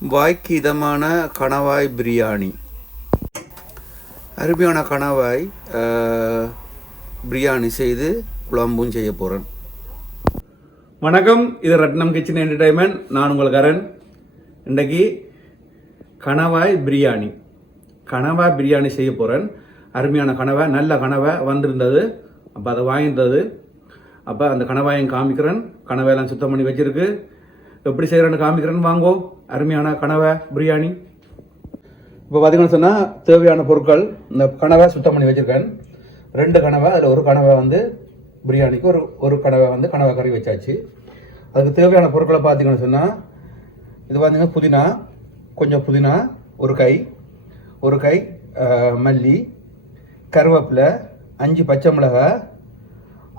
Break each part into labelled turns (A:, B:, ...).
A: வாய்க்கு இதமான கணவாய் பிரியாணி. அருமையான கணவாய் பிரியாணி செய்து குழம்பும் செய்ய போகிறேன் வணக்கம் இது ரத்னம் கிச்சன் என்டர்டைன்மெண்ட் நான் உங்கள் கரண். இன்றைக்கு கணவாய் பிரியாணி. கணவாய் பிரியாணி செய்ய போகிறேன் அருமையான கணவாய் நல்ல கணவாய் வந்திருந்தது. அப்போ அதை வாங்கியிருந்தது. அப்போ அந்த கணவாயும் காமிக்கிறேன். கணவாயெல்லாம் சுத்தம் பண்ணி வச்சுருக்கு. எப்படி செய்கிறேன்னு காமிக்கிறேன்னு வாங்கோ. அருமையான கனவை பிரியாணி. இப்போ பார்த்தீங்கன்னு சொன்னால் தேவையான பொருட்கள் இந்த கனவை சுத்தம் பண்ணி வச்சுருக்கேன். ரெண்டு கனவை அதில் ஒரு கனவை வந்து பிரியாணிக்கு ஒரு ஒரு கனவை வந்து கனவை கறி வச்சாச்சு. அதுக்கு தேவையான பொருட்களை பார்த்தீங்கன்னு சொன்னால் இது பார்த்தீங்கன்னா புதினா கொஞ்சம் புதினா ஒரு கை ஒரு கை மல்லி கருவேப்பிலை அஞ்சு பச்சை மிளகாய்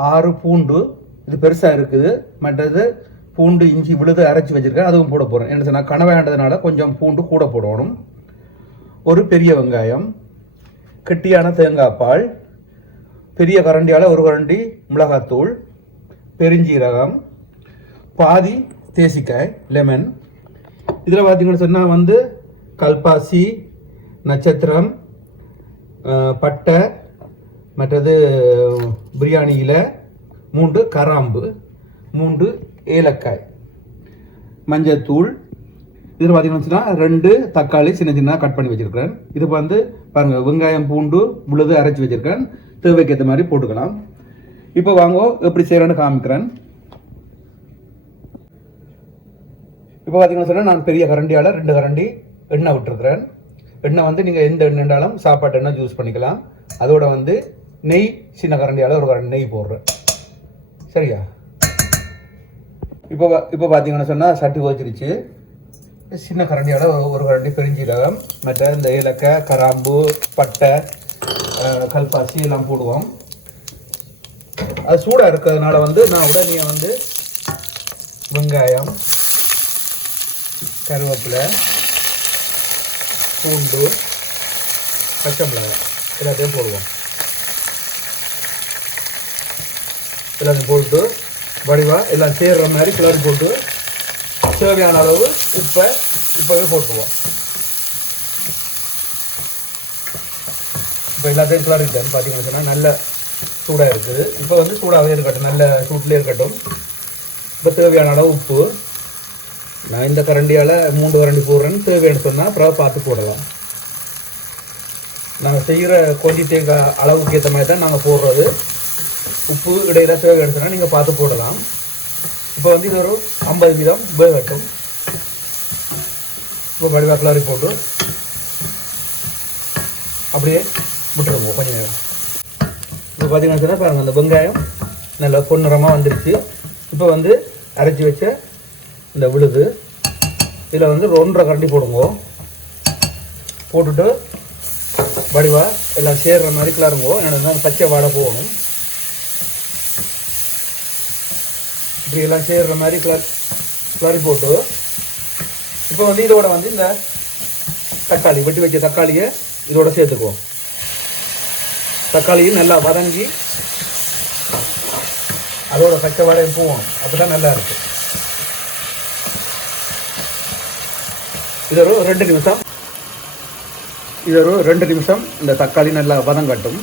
A: ஆறு பூண்டு இது பெருசாக இருக்குது. மற்றது பூண்டு இஞ்சி விழுது அரைச்சி வச்சுருக்கேன். அதுவும் போட போகிறேன் என்ன சொன்னால் கனவாண்டதுனால கொஞ்சம் பூண்டு கூட போடணும். ஒரு பெரிய வெங்காயம் கெட்டியான தேங்காய் பால் பெரிய கரண்டியால் ஒரு கரண்டி மிளகாத்தூள் பெருஞ்சீரகம் பாதி தேசிக்காய் லெமன். இதில் பார்த்தீங்கன்னு சொன்னால் வந்து கல்பாசி நட்சத்திரம் பட்டை மற்றது பிரியாணியில் மூன்று கராம்பு மூன்று ஏலக்காய். மஞ்சத்தூள் இதில் பார்த்தீங்கன்னா ரெண்டு தக்காளி சின்ன சின்ன கட் பண்ணி வச்சுருக்கிறேன். இது வந்து பாருங்கள் வெங்காயம் பூண்டு விழுது அரைச்சி வச்சிருக்கேன் தேவைக்கேற்ற மாதிரி போட்டுக்கலாம். இப்போ வாங்கோ எப்படி செய்கிறேன்னு காமிக்கிறேன். இப்போ பார்த்தீங்கன்னா சொன்னால் நான் பெரிய கரண்டியால் ரெண்டு கரண்டி எண்ணெய் விட்டுருக்குறேன். எண்ணெய் வந்து நீங்கள் எந்த எண்ணெய்னாலும் சாப்பாட்டு எண்ணெய் யூஸ் பண்ணிக்கலாம். அதோட வந்து நெய் சின்ன கரண்டியால் ஒரு கரண்டி நெய் போடுறேன். சரியா? இப்போ இப்போ பார்த்தீங்கன்னு சொன்னால் சட்டி வச்சிருச்சு சின்ன கரண்டியோட ஒரு ஒரு கரண்டி பெருஞ்சீரகம் மற்ற இந்த ஏலக்காய் கராம்பு பட்டை கல்பாசி எல்லாம் போடுவோம். அது சூடாக இருக்கிறதுனால வந்து நான் உடனே வந்து வெங்காயம் கருவேப்பிலை பூண்டு பச்சை மிளகாய் எல்லாத்தையும் போடுவோம். எல்லாத்தையும் போட்டு வடிவாக எல்லாம் சேர்ற மாதிரி கிளறி போட்டு தேவையான அளவு உப்பை இப்போவே போட்டுருவோம். இப்போ எல்லாத்தையும் கிளறிட்டேன் பார்த்தீங்கன்னு சொன்னால் நல்ல சூடாக இருக்குது. இப்போ வந்து சூடாகவே இருக்கட்டும். நல்ல சூட்லேயே இருக்கட்டும். இப்போ தேவையான அளவு உப்பு. நான் இந்த கரண்டியால் மூன்று கரண்டி போடுறேன்னு தேவையான சொன்னால் அப்புறம் பார்த்து போடலாம். நாங்கள் செய்கிற குவான்டிட்டி அளவுக்கு ஏற்ற மாதிரி தான் நாங்கள் போடுறது. உப்பு இடையில தேவையான சொன்னால் நீங்கள் பார்த்து போடலாம். இப்போ வந்து இது ஒரு ஐம்பது வீதம் வேகட்டும். இப்போ வடிவா கிளறி போட்டு அப்படியே விட்டுருவோம் கொஞ்சம் நேரம். இப்போ பார்த்தீங்கன்னா சொன்னா பாருங்கள் அந்த வெங்காயம் நல்லா பொன்னிறமாக வந்துருச்சு. இப்போ வந்து அரைச்சி வச்ச இந்த விழுது இதில் வந்து ஒன்றரை கரண்டி போடுங்க. போட்டுட்டு வடிவாக எல்லாம் சேர்கிற மாதிரி கிளறுங்கோ. என்னோட பச்சை வாடை போகணும். இப்படி எல்லாம் சேர்கிற மாதிரி கிளர் கிளறி போட்டு இப்போ வந்து இதோட வந்து இந்த தக்காளி வெட்டி வச்ச தக்காளியை இதோட சேர்த்துக்குவோம். தக்காளியும் நல்லா வதங்கி அதோட பச்சை வாடையும் போவோம் அப்போ தான் நல்லா இருக்கு. இது ஒரு ரெண்டு நிமிஷம். இது ஒரு ரெண்டு நிமிஷம் இந்த தக்காளி நல்லா வதங்கட்டும்.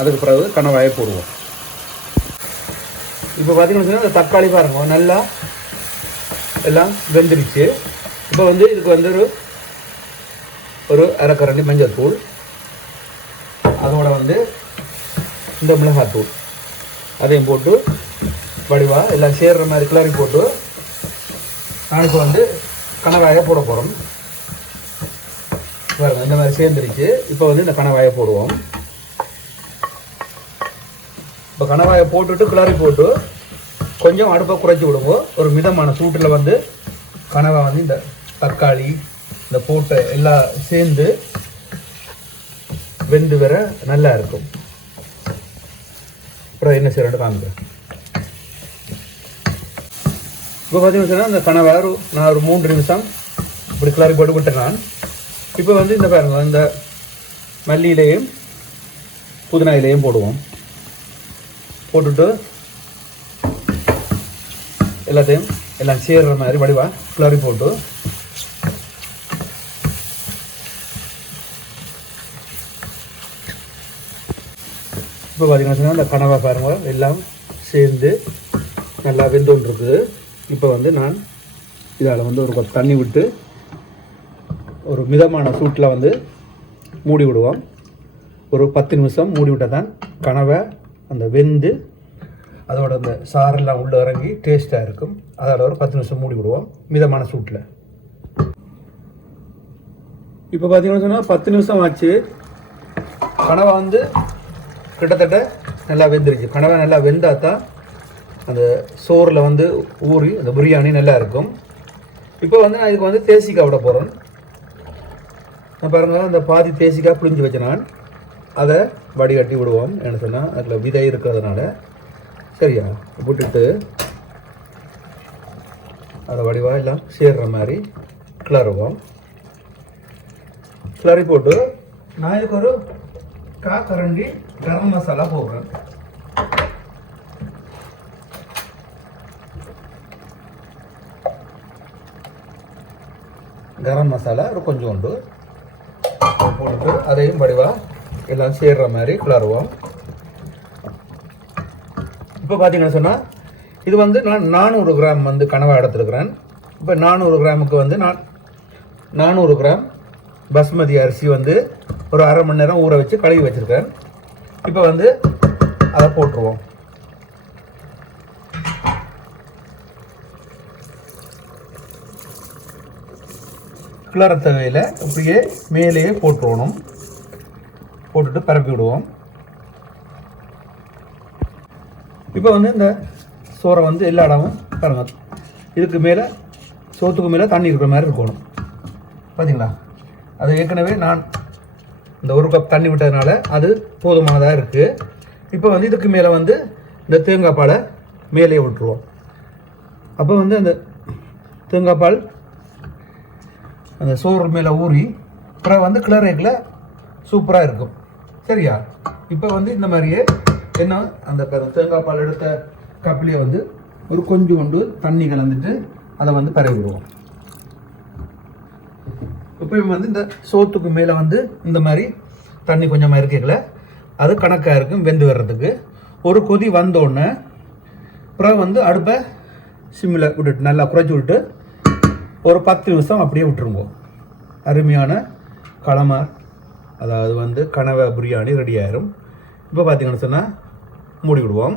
A: அதுக்கு பிறகு கணவாயை போடுவோம். இப்போ பார்த்தீங்கன்னு சொன்னா இந்த தக்காளி பாருங்க நல்லா எல்லாம் வெந்துருச்சு. இப்போ வந்து இதுக்கு வந்து ஒரு ஒரு அரைக்கரண்டி மஞ்சள்தூள் அதோட வந்து இந்த மிளகாத்தூள். அதையும் போட்டு வடிவா எல்லாம் சேர்ற மாதிரி கிளறி போட்டு நான் இப்போ வந்து கணவாயை போட போகிறோம் பாருங்க இந்த மாதிரி சேர்ந்துருச்சு. இப்போ வந்து இந்த கணவாயை போடுவோம். இப்போ கணவாயை போட்டுட்டு கிளறி போட்டு கொஞ்சம் அடுப்பை குறைச்சி விடுவோம் ஒரு மிதமான சூட்டில் வந்து கனவை வந்து இந்த தக்காளி இந்த போட்ட எல்லாம் சேர்ந்து வெந்து வர நல்லா இருக்கும். அப்புறம் என்ன செய்யறது காமிக்க இப்போ பார்த்தீங்கன்னா இந்த கனவை ஒரு நான் ஒரு மூன்று நிமிஷம் இப்படி கிளறி போட்டு விட்டேன் நான். இப்போ வந்து இந்த பாருங்க இந்த மல்லியிலையும் புதினா இலையும் போடுவோம். போட்டுட்டு எல்லாத்தையும் எல்லாம் சேர்ற மாதிரி வடிவாக கிளறி போட்டு. இப்போ பார்த்தீங்கன்னா சொன்னால் அந்த கனவை பாருங்கள் எல்லாம் சேர்ந்து நல்லா வெந்துட்டுருக்குது இப்போ வந்து நான் இதால் வந்து ஒரு தண்ணி விட்டு ஒரு மிதமான சூட்டில் வந்து மூடி விடுவோம். ஒரு பத்து நிமிஷம் மூடி விட்டால் தான் கனவை அந்த வெந்து அதோட அந்த சாரெல்லாம் உள்ளே இறங்கி டேஸ்ட்டாக இருக்கும். அதோட ஒரு பத்து நிமிஷம் மூடி விடுவோம். மிதமான சூட்டில். இப்போ பார்த்தீங்கன்னா சொன்னால் பத்து நிமிஷம் ஆச்சு. கனவை வந்து கிட்டத்தட்ட நல்லா வெந்துருச்சு கனவை நல்லா வெந்தால் தான் அந்த சோறில் வந்து ஊறி அந்த பிரியாணி நல்லா இருக்கும். இப்போ வந்து நான் இதுக்கு வந்து தேசிக்காய் விட போகிறேன் நான் பாருங்கள் அந்த பாதி தேசிக்காய் புளிஞ்சு வச்ச நான். அதை வடிகட்டி விடுவோம். என்ன சொன்னால் அதில் விதை இருக்கிறதுனால. சரியா? விட்டுட்டு அதை வடிவாக எல்லாம் சேர்ற மாதிரி கிளறுவோம். கிளறி போட்டு நான் இதுக்கு ஒரு கா கரண்டி கரம் மசாலா போடுறேன். கரம் மசாலா ஒரு கொஞ்சோண்டு. போட்டு அதையும் வடிவா எல்லாம் சேர்ற மாதிரி கிளறுவோம். இப்போ பார்த்தீங்கன்னா சொன்னால் இது வந்து நான் நானூறு கிராம் வந்து கனவாக எடுத்துருக்கிறேன். இப்போ நானூறு கிராமுக்கு வந்து நான் நானூறு கிராம் பஸ்மதி அரிசி வந்து ஒரு அரை மணி நேரம் ஊற வச்சு கழுவி வச்சுருக்கேன். இப்போ வந்து அதை போட்டுருவோம். கிளற அப்படியே மேலேயே போட்டுருவணும். போட்டுட்டு பரப்பி விடுவோம். இப்போ வந்து இந்த சோறை வந்து எல்லா இடமும் பாருங்கள் இதுக்கு மேலே சோத்துக்கு மேலே தண்ணி இருக்கிற மாதிரி இருக்கணும் பார்த்தீங்களா அது ஏற்கனவே நான் இந்த ஒரு கப் தண்ணி விட்டதுனால அது போதுமானதாக இருக்குது இப்போ வந்து இதுக்கு மேலே வந்து இந்த தேங்காய் பாலை மேலே விட்டுருவோம். அப்போ வந்து அந்த தேங்காய் பால் அந்த சோறு மேலே ஊறி அப்புறம் வந்து கிளறேக்கில் சூப்பராக இருக்கும். சரியா? இப்போ வந்து இந்த மாதிரியே ஏன்னா அந்த க- தேங்காய் பால் எடுத்த கப்பிலே வந்து ஒரு கொஞ்சம் கொண்டு தண்ணி கலந்துட்டு அதை வந்து பரவி விடுவோம் இப்பயும் வந்து இந்த சோத்துக்கு மேலே வந்து இந்த மாதிரி தண்ணி கொஞ்சமாக இருக்கீங்களே அது கணக்காக இருக்கும் வெந்து வர்றதுக்கு. ஒரு கொதி வந்தோடனே அப்புறம் வந்து அடுப்பை சிம்மில் விட்டுட்டு நல்லா குறைச்சி விட்டு ஒரு பத்து நிமிஷம் அப்படியே விட்டுருவோம் அருமையான களமா அதாவது வந்து கனவை பிரியாணி ரெடி ஆயிரும். இப்போ பார்த்தீங்கன்னு சொன்னால் மூடி விடுவோம்.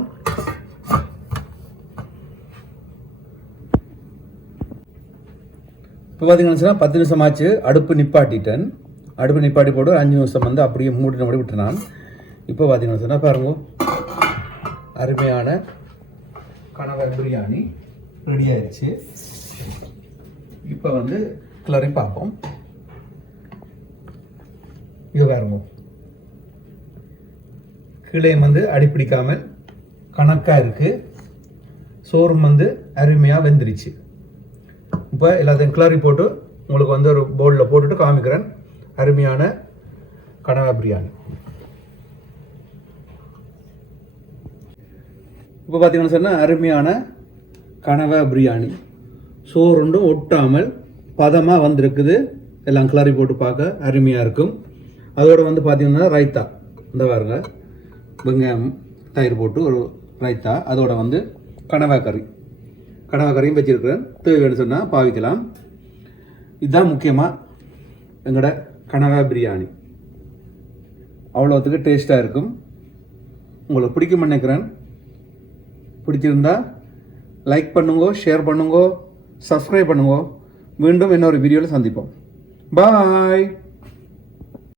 A: இப்போ பார்த்தீங்கன்னு சொன்னால் பத்து நிமிஷம் ஆச்சு அடுப்பு நிப்பாட்டிட்டேன். அடுப்பு நிப்பாட்டி போட்டு ஒரு அஞ்சு நிமிஷம் வந்து அப்படியே மூடின விட்டு நான் இப்போ பார்த்தீங்கன்னு சொன்னால் பாருங்க அருமையான கணவர் பிரியாணி ரெடி ஆயிடுச்சு இப்போ வந்து கிளறி பார்ப்போம். இது பாருங்க. கீழே வந்து அடிப்பிடிக்காமல் கணக்காக இருக்குது சோறும் வந்து அருமையாக வெந்துருச்சு. இப்போ எல்லாத்தையும் கிளறி போட்டு உங்களுக்கு வந்து ஒரு பவுலில் போட்டுட்டு காமிக்கிறேன். அருமையான கனவா பிரியாணி. இப்போ பார்த்தீங்கன்னு சொன்னால் அருமையான கனவா பிரியாணி. சோறுண்டும் ஒட்டாமல் பதமாக வந்திருக்குது. எல்லாம் கிளறி போட்டு பார்க்க அருமையாக இருக்கும். அதோட வந்து பார்த்தீங்கன்னா ரைத்தா. இந்த பாருங்கள் வெங்காயம் தயிர் போட்டு ஒரு ரைத்தா அதோட வந்து கனவா கறி. கனவா கறியும் வச்சிருக்கிறேன். தேவைன்னு சொன்னால் பாவிக்கலாம். இதுதான் முக்கியமாக எங்களோட கனவா பிரியாணி. அவ்வளோத்துக்கு டேஸ்ட்டாக இருக்கும். உங்களுக்கு பிடிக்கும் நினைக்கிறேன். பிடிச்சிருந்தா லைக் பண்ணுங்க ஷேர் பண்ணுங்க சப்ஸ்கிரைப் பண்ணுங்க. மீண்டும் இன்னொரு வீடியோவில் சந்திப்போம். பாய்